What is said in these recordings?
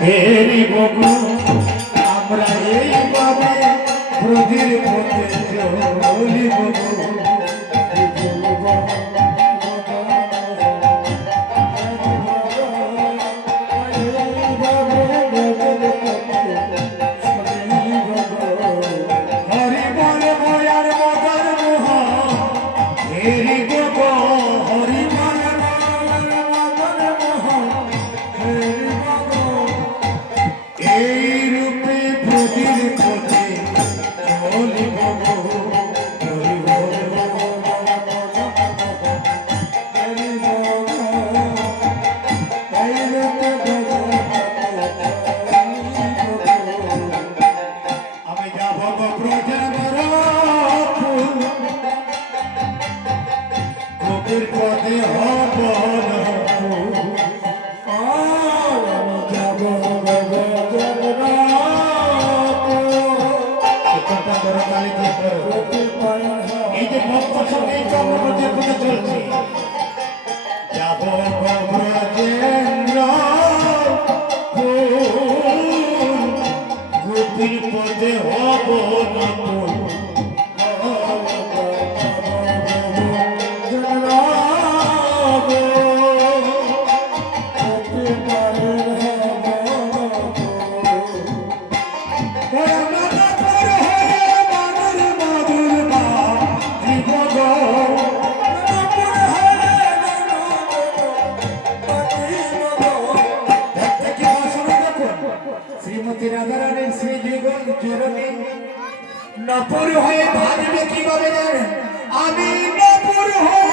হেরিব গো আমরা এইভাবে ব্রজের পথে চলিব গো পদে হব নপুর হয়ে ভাববে কিভাবে জানেন আমি নপুর হয়ে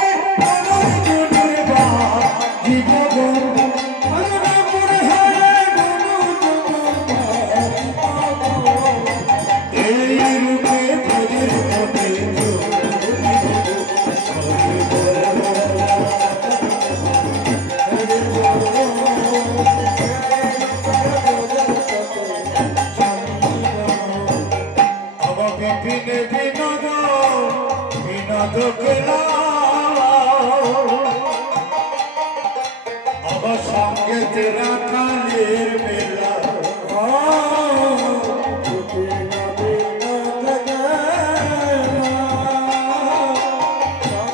সঙ্গে তেরা কালের মেলা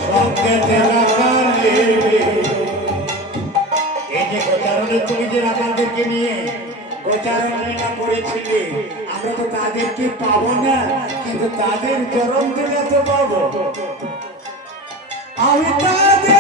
সঙ্গে তেরা কালের এই যে প্রচারণে তুমি যে রাখালদেরকে নিয়ে প্রচারণা করেছিলে আমরা তো তাদেরকে পাবো না কিন্তু তাদের চরম দিলে তো পাবো আমি তাদের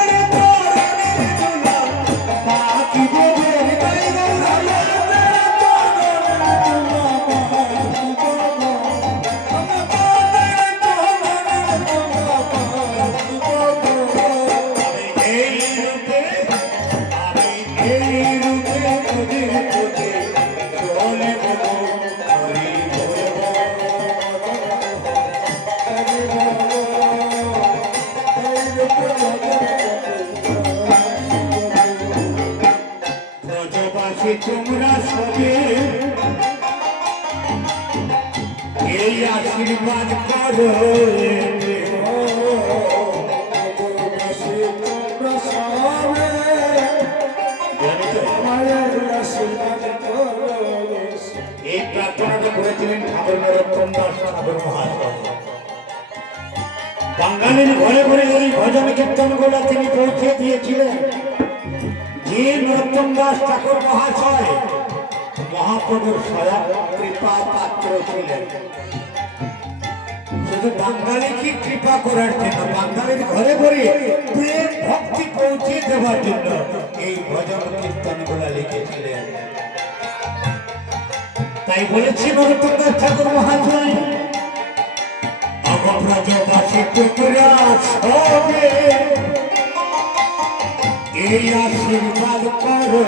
তোমরা সবে এই আশীর্বাদ করো এই প্রার্থনাটা করেছিলেন ঠাকুর নরোত্তম দাস ঠাকুর মহাশয় বাঙালির ঘরে ঘরে এই ভজন কীর্তনগুলো তিনি পৌঁছে দিয়েছিলেন যে নরোত্তম দাস ঠাকুর মহাশয় মহাপ্রভুর স্বয়ং কৃপা পাত্র ছিলেন শুধু বাঙালিকে কৃপা করার জন্য বাঙালির ঘরে ঘরে প্রেম ভক্তি পৌঁছে দেওয়ার জন্য এই ভজন কীর্তন গুলা লিখেছিলেন তাই বলেছি নরোত্তম দাস ঠাকুর মহাশয় ব্রজবাসী তোমরা সবে এই আশীর্বাদ করো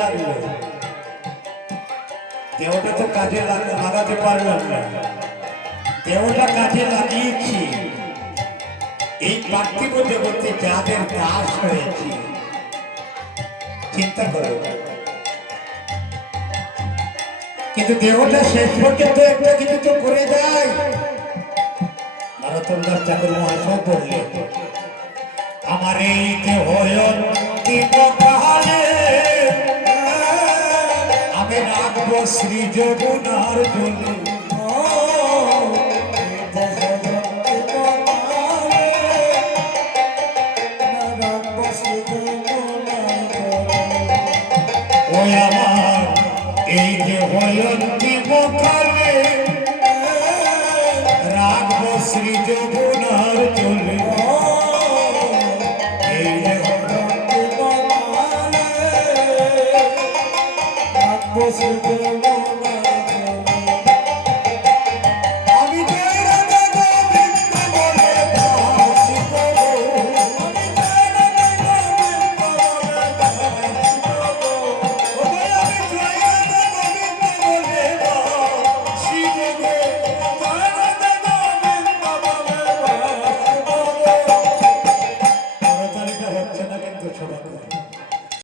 লাগলো, দেহটা তো কাজে লাগাতে পারলাম না, দেহটা কাজে লাগিয়েছি এই পার্থিব জগতে যাদের দাস হয়েছি। চিন্তা করো, কিন্তু দেহটা শেষ পর্যন্ত একটা কিছু তো করে দেয়। নরোত্তম দাস ঠাকুর মহাশয় বললেন, আমার এই দেহ অন্তিমকালে আমি রাখবো শ্রী যমুনার জলে। ওই আমার এই দেহ অন্তিমকালে রাখবো শ্রী যমুনার জলে। এই দেহ Você